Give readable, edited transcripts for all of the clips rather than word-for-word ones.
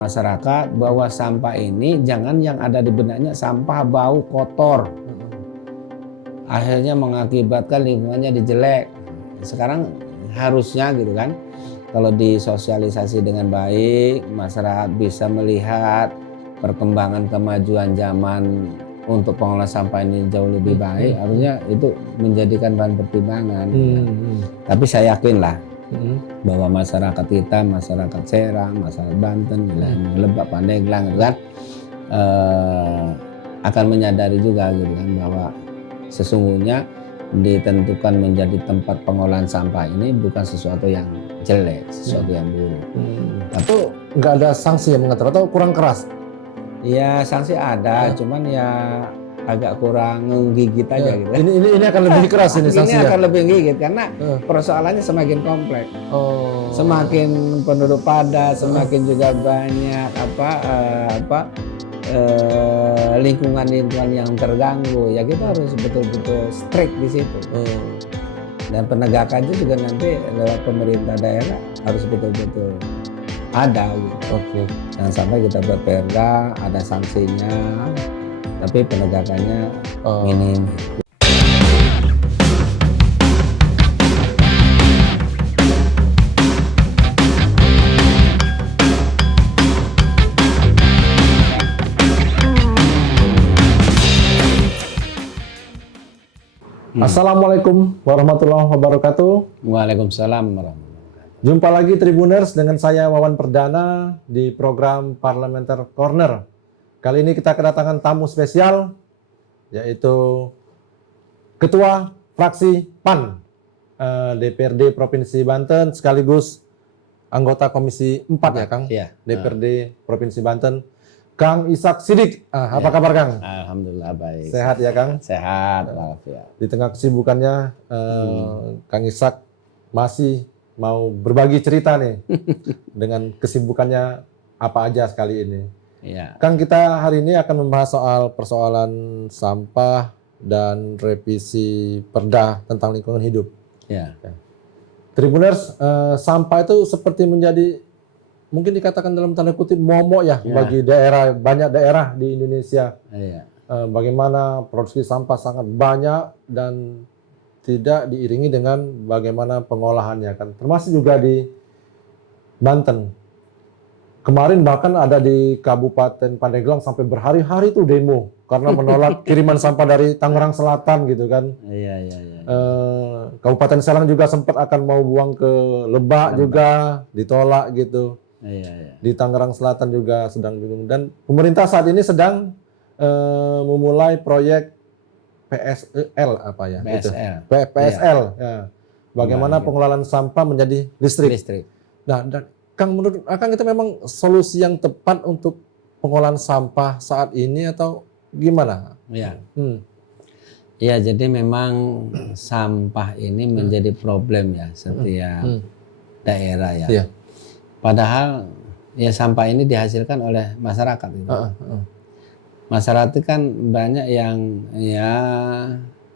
masyarakat bahwa sampah ini jangan yang ada di benaknya sampah bau kotor, akhirnya mengakibatkan lingkungannya dijelek. Sekarang harusnya gitu kan, kalau disosialisasi dengan baik, masyarakat bisa melihat perkembangan kemajuan zaman untuk pengelolaan sampah ini jauh lebih baik, harusnya itu menjadikan bahan pertimbangan. Tapi saya yakin lah bahwa masyarakat kita, masyarakat Serang, masyarakat Banten, Lebak, Pandeglang gitu kan, akan menyadari juga gitu kan bahwa sesungguhnya ditentukan menjadi tempat pengolahan sampah ini bukan sesuatu yang jelek, sesuatu yang buruk. Tapi nggak ada sanksi yang mengatur atau kurang keras? Ya sanksi ada, cuman ya agak kurang menggigit aja gitu. Ini akan lebih keras ini sanksinya. Ini akan lebih menggigit karena persoalannya semakin kompleks. Semakin penduduk padat, semakin juga banyak lingkungan-lingkungan yang terganggu. Ya kita harus betul-betul strict di situ. Dan penegakannya juga nanti lewat pemerintah daerah harus betul-betul ada gitu. Jangan sampai kita buat perda ada sanksinya, tapi penegakannya minim. Assalamualaikum warahmatullahi wabarakatuh. Waalaikumsalam warahmatullahi wabarakatuh. Jumpa lagi Tribuners dengan saya Wawan Perdana di program Parlementer Corner. Kali ini kita kedatangan tamu spesial, yaitu Ketua Fraksi PAN DPRD Provinsi Banten sekaligus anggota Komisi 4 ya Kang? Iya. DPRD Provinsi Banten, Kang Ishak Siddiq. Apa kabar Kang? Alhamdulillah baik. Sehat ya Kang? Sehat, walafiat. Di tengah kesibukannya, Kang Ishak masih mau berbagi cerita nih dengan kesibukannya apa aja sekali ini. Iya. Kang, kita hari ini akan membahas soal persoalan sampah dan revisi perda tentang lingkungan hidup. Iya. Tribuners, sampah itu seperti menjadi mungkin dikatakan dalam tanda kutip momok ya bagi daerah, banyak daerah di Indonesia. Iya. Bagaimana produksi sampah sangat banyak dan tidak diiringi dengan bagaimana pengolahannya kan. Termasuk juga di Banten. Kemarin bahkan ada di Kabupaten Pandeglang sampai berhari-hari tuh demo karena menolak kiriman sampah dari Tangerang Selatan gitu kan. Iya. Kabupaten Serang juga sempat akan mau buang ke Lebak juga ditolak gitu. Iya. Di Tangerang Selatan juga sedang bingung, dan pemerintah saat ini sedang memulai proyek PSL apa ya? PSL. PSL. Ya. Bagaimana pengelolaan sampah menjadi listrik. Nah, dan Kang, menurut Akang itu memang solusi yang tepat untuk pengolahan sampah saat ini atau gimana? Iya. Ya, jadi memang sampah ini menjadi problem ya setiap daerah ya. Iya. Padahal ya sampah ini dihasilkan oleh masyarakat. Gitu. Masyarakat itu kan banyak yang ya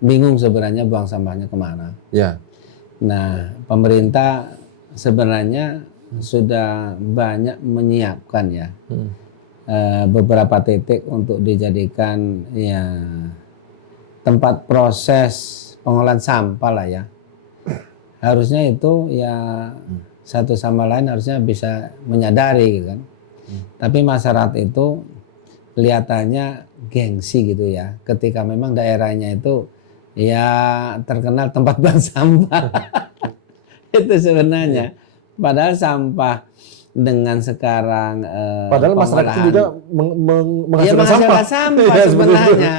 bingung sebenarnya buang sampahnya kemana. Ya. Nah, pemerintah sebenarnya sudah banyak menyiapkan ya beberapa titik untuk dijadikan ya tempat proses pengolahan sampah lah ya. Harusnya itu ya satu sama lain harusnya bisa menyadari gitu kan. Tapi masyarakat itu kelihatannya gengsi gitu ya. Ketika memang daerahnya itu ya terkenal tempat buang sampah. Itu sebenarnya. Padahal sampah dengan sekarang padahal masyarakat itu juga menghasilkan sampah sebenarnya.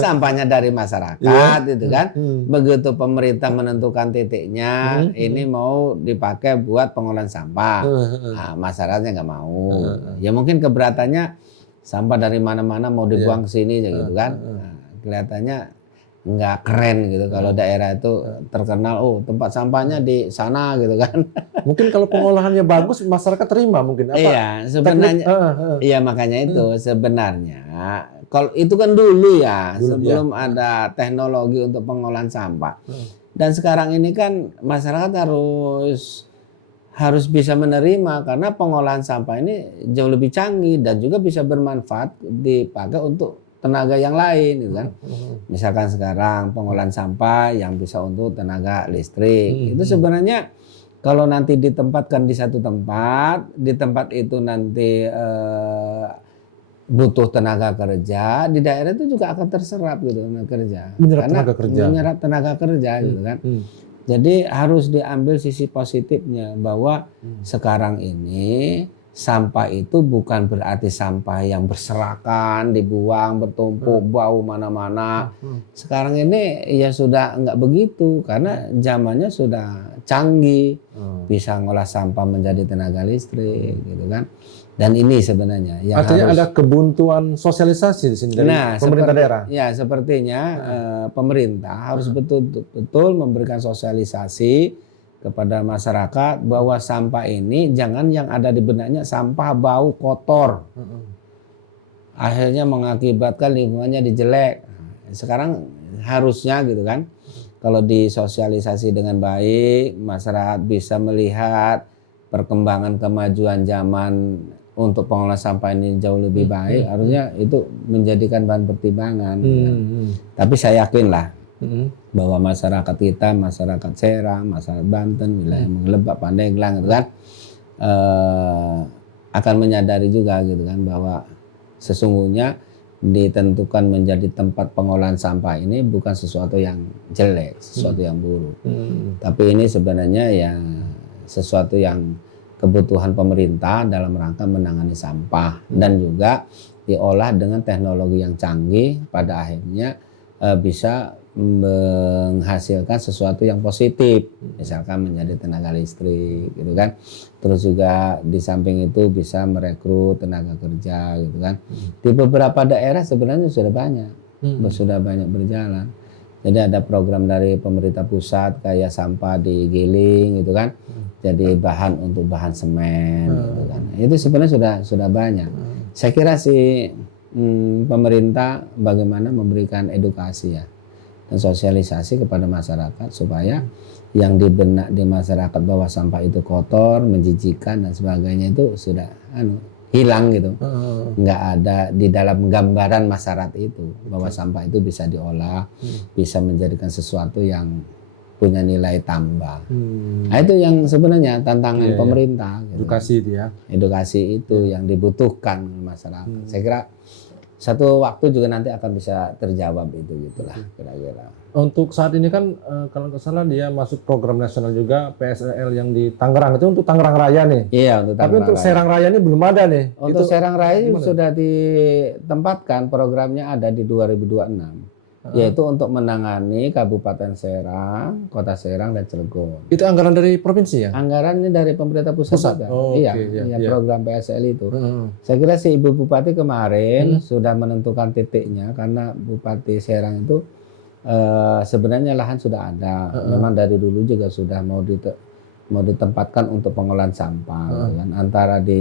Sampahnya dari masyarakat itu kan. Begitu pemerintah menentukan titiknya ini mau dipakai buat pengolahan sampah. Nah, masyarakatnya nggak mau. Ya mungkin keberatannya sampah dari mana-mana mau dibuang ke sini gitu kan. Nah, kelihatannya nggak keren gitu kalau daerah itu terkenal tempat sampahnya di sana gitu kan. Mungkin kalau pengolahannya bagus masyarakat terima mungkin apa? Iya, sebenarnya iya makanya itu sebenarnya kalau itu kan dulu ya sebelum ada teknologi untuk pengolahan sampah. Dan sekarang ini kan masyarakat harus bisa menerima karena pengolahan sampah ini jauh lebih canggih dan juga bisa bermanfaat dipakai untuk tenaga yang lain gitu kan. Misalkan sekarang pengolahan sampah yang bisa untuk tenaga listrik. Itu sebenarnya kalau nanti ditempatkan di satu tempat, di tempat itu nanti butuh tenaga kerja, di daerah itu juga akan terserap gitu tenaga kerja. Menyerap tenaga kerja gitu kan. Jadi harus diambil sisi positifnya bahwa sekarang ini sampah itu bukan berarti sampah yang berserakan, dibuang, bertumpuk, bau mana-mana. Sekarang ini ya sudah enggak begitu karena zamannya sudah canggih, bisa ngolah sampah menjadi tenaga listrik gitu kan. Dan ini sebenarnya yang artinya harus, ada kebuntuan sosialisasi di sini dari pemerintah daerah. Ya, sepertinya pemerintah harus betul-betul memberikan sosialisasi kepada masyarakat bahwa sampah ini jangan yang ada di benaknya sampah bau kotor. Akhirnya mengakibatkan lingkungannya dijelek. Sekarang harusnya gitu kan. Kalau disosialisasi dengan baik, masyarakat bisa melihat perkembangan kemajuan zaman untuk pengelolaan sampah ini jauh lebih baik, harusnya itu menjadikan bahan pertimbangan. Tapi saya yakin lah bahwa masyarakat kita, masyarakat Serang, masyarakat Banten, wilayah Lebak, Pandeglang gitu kan, akan menyadari juga gitu kan bahwa sesungguhnya ditentukan menjadi tempat pengolahan sampah ini bukan sesuatu yang jelek, sesuatu yang buruk. Tapi ini sebenarnya ya sesuatu yang kebutuhan pemerintah dalam rangka menangani sampah dan juga diolah dengan teknologi yang canggih pada akhirnya bisa menghasilkan sesuatu yang positif, misalkan menjadi tenaga listrik gitu kan. Terus juga di samping itu bisa merekrut tenaga kerja gitu kan. Di beberapa daerah sebenarnya sudah banyak berjalan. Jadi ada program dari pemerintah pusat kayak sampah digiling gitu kan. Jadi bahan untuk bahan semen gitu kan. Itu sebenarnya sudah banyak. Saya kira sih pemerintah bagaimana memberikan edukasi ya dan sosialisasi kepada masyarakat supaya yang di benak di masyarakat bahwa sampah itu kotor, menjijikan dan sebagainya itu sudah hilang gitu. Nggak ada di dalam gambaran masyarakat itu bahwa sampah itu bisa diolah, bisa menjadikan sesuatu yang punya nilai tambah. Nah, itu yang sebenarnya tantangan pemerintah. Gitu. Edukasi itu yang dibutuhkan masyarakat. Saya kira satu waktu juga nanti akan bisa terjawab itu gitulah kira-kira. Untuk saat ini kan kalau nggak salah dia masuk program nasional juga PSLL yang di Tangerang itu untuk Tangerang Raya nih. Iya untuk Tangerang. Tapi untuk Serang Raya ini belum ada nih. Untuk itu Serang Raya gimana? Sudah ditempatkan programnya ada di 2026. Yaitu untuk menangani Kabupaten Serang, Kota Serang dan Cilegon. Itu anggaran dari provinsi ya? Anggarannya dari pemerintah pusat. Oh, iya, iya. program PSL itu. Saya kira si Ibu Bupati kemarin sudah menentukan titiknya karena Bupati Serang itu sebenarnya lahan sudah ada. Memang dari dulu juga sudah mau ditempatkan untuk pengolahan sampah kan, antara di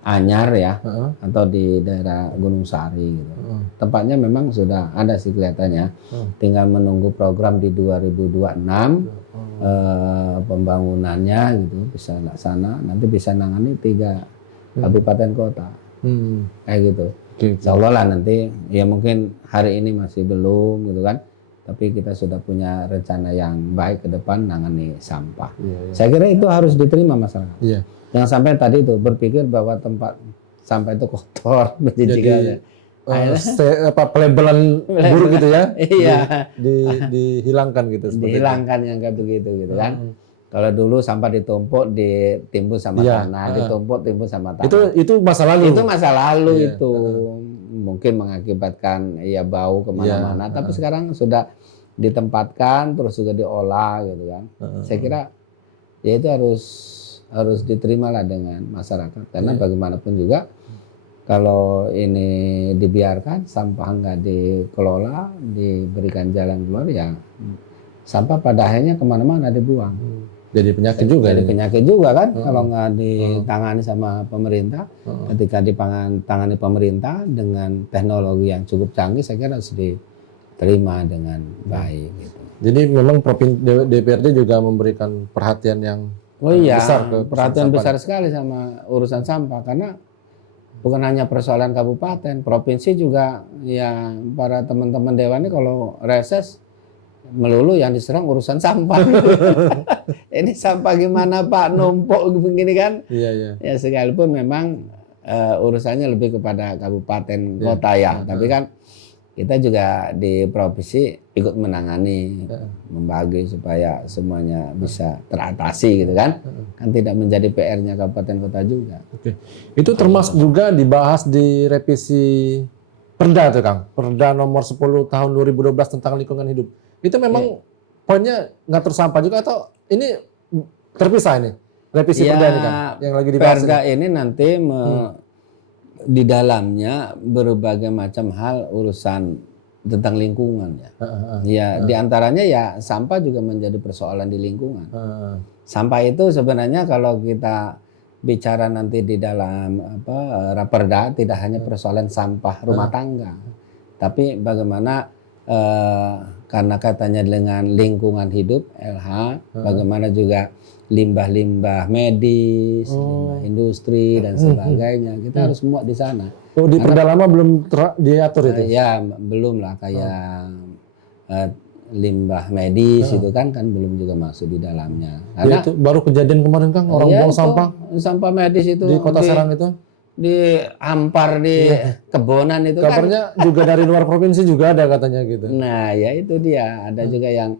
Anyar ya atau di daerah Gunung Sari gitu. Tempatnya memang sudah ada sih kelihatannya. Tinggal menunggu program di 2026 pembangunannya gitu bisa laksana, nanti bisa nangani 3 kabupaten kota. Kayak gitu. Insya Allah lah nanti ya mungkin hari ini masih belum gitu kan. Tapi kita sudah punya rencana yang baik ke depan nangani sampah. Saya kira itu harus diterima masyarakat. Jangan sampai tadi itu berpikir bahwa tempat sampah itu kotor, menjijikan. Pelabelan buruk gitu ya? Iya. Dihilangkan gitu. Dihilangkan yang kayak begitu gitu kan. Kalau dulu sampah ditumpuk, ditimbun sama tanah, ditumpuk, timbun sama tanah. Itu masa lalu. Itu masa lalu itu. Mungkin mengakibatkan ya bau kemana-mana. Tapi sekarang sudah ditempatkan, terus juga diolah gitu kan. Saya kira ya itu harus diterima lah dengan masyarakat karena bagaimanapun juga kalau ini dibiarkan sampah nggak dikelola diberikan jalan keluar ya sampah pada akhirnya kemana-mana dibuang jadi penyakit juga kan kalau nggak ditangani sama pemerintah ketika ditangani pemerintah dengan teknologi yang cukup canggih saya kira harus diterima dengan baik gitu. Jadi memang DPRD juga memberikan perhatian yang Oh iya, besar ke perhatian sampah. besar sekali sama urusan sampah karena bukan hanya persoalan kabupaten, provinsi juga ya para teman-teman dewan ini kalau reses melulu yang diserang urusan sampah. Ini sampah gimana Pak numpuk begini kan? Iya, iya. Ya sekalipun memang urusannya lebih kepada kabupaten Iya. kota ya, tapi kan kita juga di provinsi ikut menangani, membagi supaya semuanya bisa teratasi gitu kan. Kan tidak menjadi PR-nya kabupaten kota juga. Oke. Itu termasuk juga dibahas di revisi Perda tuh Kang. Perda nomor 10 tahun 2012 tentang lingkungan hidup. Itu memang poinnya ngatur sampah juga atau ini terpisah ini? Revisi Ya, Perda ini Kang yang lagi dibahas Perda ini nanti di dalamnya berbagai macam hal urusan tentang lingkungan ya. Ya, diantaranya ya sampah juga menjadi persoalan di lingkungan. Sampah itu sebenarnya kalau kita bicara nanti di dalam Raperda tidak hanya persoalan sampah rumah tangga, tapi bagaimana karena katanya dengan lingkungan hidup LH, bagaimana juga limbah-limbah medis, limbah industri dan sebagainya kita harus muat di sana. Oh, di Perda lama belum diatur itu? Ya belum lah kayak limbah medis itu kan belum juga masuk di dalamnya. Ya, itu baru kejadian kemarin Kang orang buang sampah medis itu di Kota Serang itu. Dihampar di kebonan itu kan. Kabarnya juga dari luar provinsi juga ada katanya gitu. Nah ya itu dia ada juga yang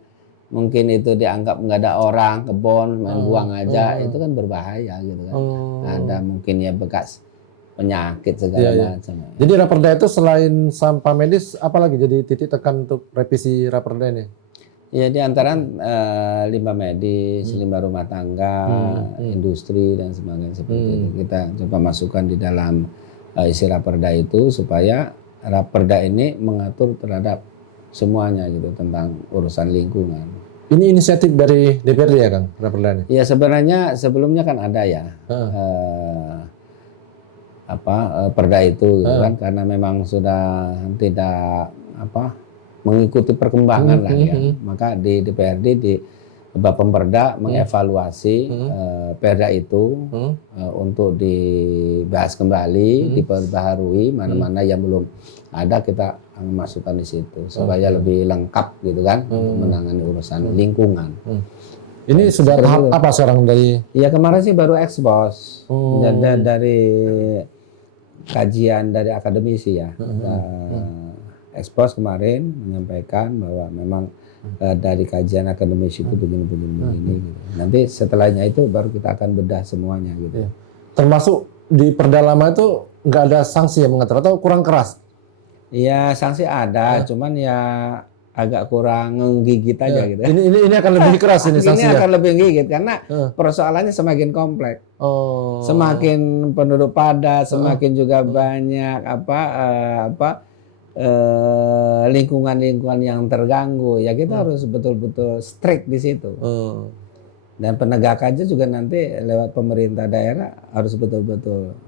mungkin itu dianggap nggak ada orang kebon main buang aja itu kan berbahaya gitu kan. Ada mungkin ya bekas penyakit segala macam. Jadi Raperda itu selain sampah medis apalagi jadi titik tekan untuk revisi Raperda ini? Ya di antara limbah medis, limbah rumah tangga, industri dan sebagainya seperti itu kita coba masukkan di dalam isi Raperda itu supaya Raperda ini mengatur terhadap semuanya gitu tentang urusan lingkungan. Ini inisiatif dari DPRD ya Kang Raperda ini? Ya sebenarnya sebelumnya kan ada ya perda itu gitu kan karena memang sudah tidak mengikuti perkembangan lah ya. Maka di DPRD di Bapemperda mengevaluasi perda itu untuk dibahas kembali, diperbaharui mana-mana yang belum ada kita masukkan di situ supaya lebih lengkap gitu kan untuk menangani urusan lingkungan. Ini sudah tahap apa sekarang dari? Ya kemarin sih baru ekspos dari kajian dari akademisi ya. Ekspos kemarin menyampaikan bahwa memang dari kajian akademisi itu begini. Gitu. Nanti setelahnya itu baru kita akan bedah semuanya gitu. Termasuk di Perda lama itu nggak ada sanksi yang mengatur atau kurang keras? Ya sanksi ada, cuman ya agak kurang menggigit aja gitu. Ini akan lebih keras ini sanksinya. Ini akan lebih menggigit karena persoalannya semakin kompleks. Semakin penduduk padat, semakin juga banyak lingkungan-lingkungan yang terganggu. Ya kita harus betul-betul strict di situ. Dan penegakannya juga nanti lewat pemerintah daerah harus betul-betul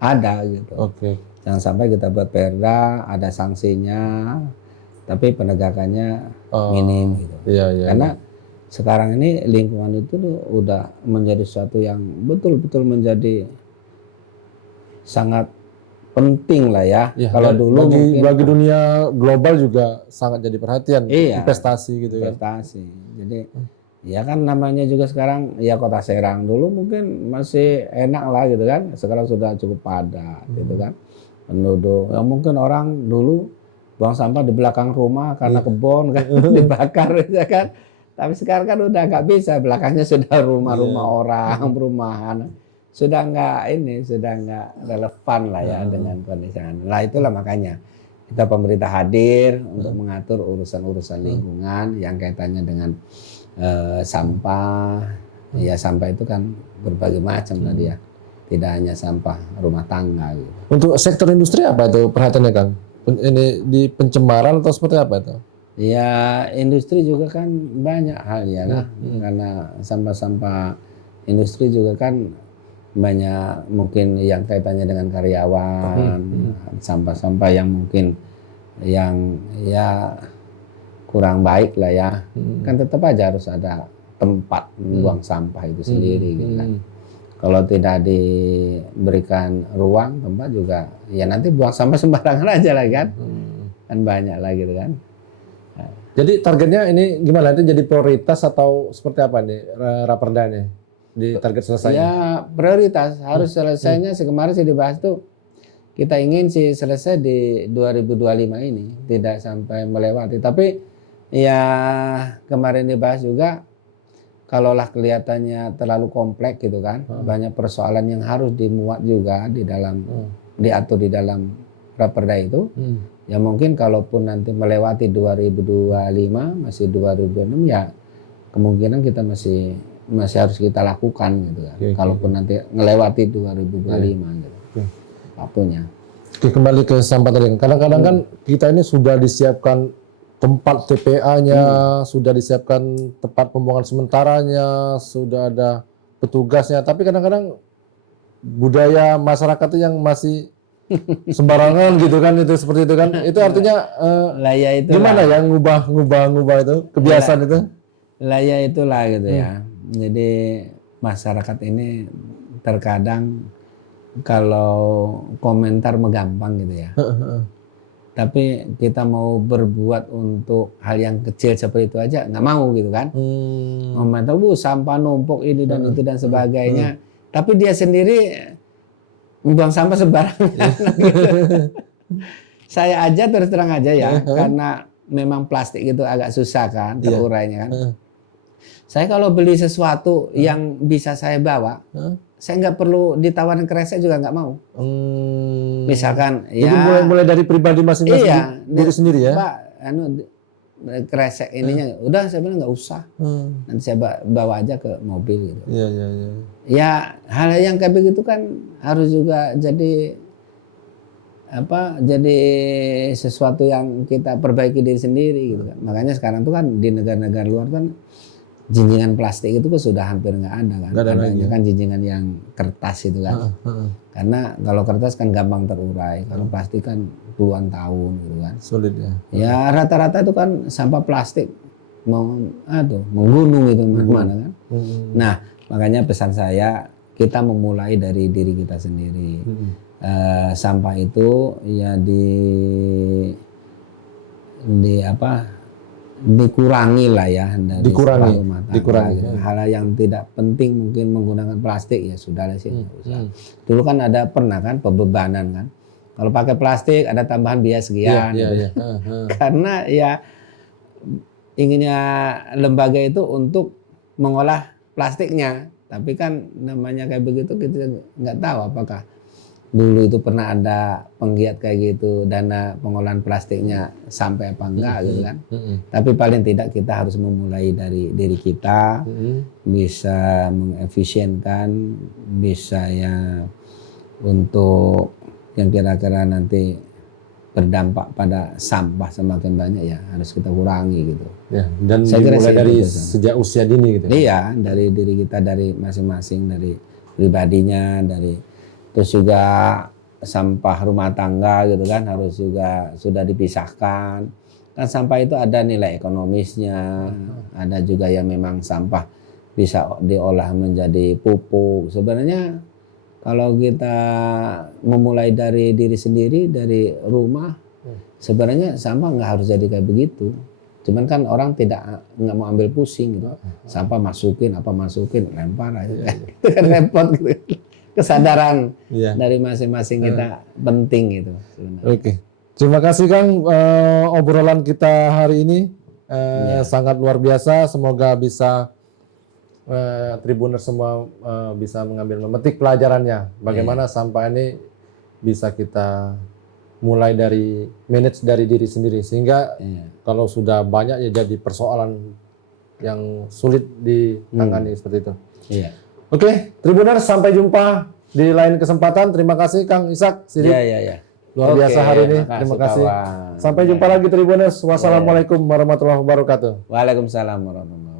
ada gitu. Jangan sampai kita buat perda ada sanksinya, tapi penegakannya minim gitu. Karena sekarang ini lingkungan itu udah menjadi sesuatu yang betul-betul menjadi sangat penting lah ya. Kalau dulu bagi dunia global juga sangat jadi perhatian, investasi gitu kan. Jadi ya kan namanya juga sekarang ya Kota Serang dulu mungkin masih enak lah gitu kan. Sekarang sudah cukup padat gitu kan. Penduduk yang mungkin orang dulu buang sampah di belakang rumah karena kebun kan dibakar ya kan. Tapi sekarang kan udah nggak bisa, belakangnya sudah rumah-rumah orang, perumahan. Sudah nggak relevan lah ya dengan kondisi. Lah itulah makanya kita pemerintah hadir untuk mengatur urusan-urusan lingkungan yang kaitannya dengan sampah. Ya sampah itu kan berbagai macam tadi ya. Tidak hanya sampah rumah tangga gitu. Untuk sektor industri apa itu perhatiannya Kang? Ini di pencemaran atau seperti apa itu? Ya industri juga kan banyak hal ya lah. Karena sampah-sampah industri juga kan banyak mungkin yang kaitannya dengan karyawan, sampah-sampah yang mungkin yang ya kurang baik lah ya. Kan tetap aja harus ada tempat buang sampah itu sendiri gitu kan. Kalau tidak diberikan ruang tempat juga ya nanti buang sampah sembarangan aja lah kan. Kan banyak lah gitu kan. Jadi targetnya ini gimana? Itu jadi prioritas atau seperti apa nih raperdanya? Di target selesai? Ya prioritas harus selesainya. Kemarin sih dibahas tuh kita ingin sih selesai di 2025 ini, tidak sampai melewati. Tapi ya kemarin dibahas juga kalaulah kelihatannya terlalu kompleks gitu kan, banyak persoalan yang harus dimuat juga di dalam diatur di dalam raperda itu. Ya mungkin kalaupun nanti melewati 2025 masih 2026 ya kemungkinan kita masih harus kita lakukan gitu kan. Kalaupun nanti melewati 2025 gitu. Waktunya. Oke, kembali ke sampah tadi. Kadang-kadang kan kita ini sudah disiapkan tempat TPA-nya, sudah disiapkan tempat pembuangan sementaranya, sudah ada petugasnya, tapi kadang-kadang budaya masyarakat itu yang masih sembarangan gitu kan, itu seperti itu kan. Itu artinya ya itu gimana ya ngubah itu kebiasaan itu? Ya itulah gitu ya. Jadi masyarakat ini terkadang kalau komentar gampang gitu ya. Tapi kita mau berbuat untuk hal yang kecil seperti itu aja nggak mau gitu kan. Komentar sampah numpuk ini dan itu dan sebagainya. Tapi dia sendiri membuang sampah sembarangan. Saya aja terus terang aja ya, karena memang plastik itu agak susah kan terurainya kan. Saya kalau beli sesuatu yang bisa saya bawa, saya nggak perlu ditawarin kresek juga nggak mau. Misalkan Jadi ya mulai dari pribadi masing-masing diri sendiri ya. Pak, kresek ininya udah saya bilang nggak usah. Nanti saya bawa aja ke mobil gitu. Iya. Ya hal yang kayak begitu kan harus juga jadi jadi sesuatu yang kita perbaiki diri sendiri gitu kan. Makanya sekarang tuh kan di negara-negara luar kan jinjingan plastik itu kan sudah hampir nggak ada kan. Adanya kan jinjingan yang kertas itu kan. Karena kalau kertas kan gampang terurai, kalau plastik kan puluhan tahun gitu kan. Sulit ya. Ya rata-rata itu kan sampah plastik menggunung itu mana kan. Nah, makanya pesan saya kita memulai dari diri kita sendiri. Sampah itu ya dikurangi lah ya dari rumah tangga. Dikurangi. Gitu. Hal yang tidak penting mungkin menggunakan plastik ya sudah lah sih. Dulu kan pernah kan pembebanan kan. Kalau pakai plastik ada tambahan biaya sekian. Iya. Karena ya inginnya lembaga itu untuk mengolah plastiknya. Tapi kan namanya kayak begitu kita nggak tahu apakah dulu itu pernah ada penggiat kayak gitu, dana pengolahan plastiknya sampai apa enggak gitu kan. Tapi paling tidak kita harus memulai dari diri kita, bisa mengefisienkan, bisa ya untuk yang kira-kira nanti berdampak pada sampah semakin banyak ya harus kita kurangi gitu. Ya, dan mulai dari sejak usia dini gitu. Iya, dari diri kita, dari masing-masing, dari pribadinya, terus juga sampah rumah tangga gitu kan harus juga sudah dipisahkan. Kan sampah itu ada nilai ekonomisnya, ada juga yang memang sampah bisa diolah menjadi pupuk. Sebenarnya kalau kita memulai dari diri sendiri, dari rumah, sebenarnya sampah nggak harus jadi kayak begitu. Cuman kan orang nggak mau ambil pusing gitu. Sampah masukin, lempar aja. Itu kan repot gitu. Kesadaran dari masing-masing kita penting gitu sebenarnya. Oke. Terima kasih Kang, obrolan kita hari ini sangat luar biasa. Semoga bisa Tribuners semua bisa memetik pelajarannya. Bagaimana sampah ini bisa kita mulai dari manage dari diri sendiri sehingga kalau sudah banyak ya jadi persoalan yang sulit ditangani seperti itu. Iya. Oke, Tribuners, sampai jumpa di lain kesempatan. Terima kasih Kang Ishak Siddiq. Iya. Luar biasa hari ini. Terima kasih. Sampai jumpa lagi Tribuners. Wassalamualaikum warahmatullahi wabarakatuh. Waalaikumsalam warahmatullahi wabarakatuh.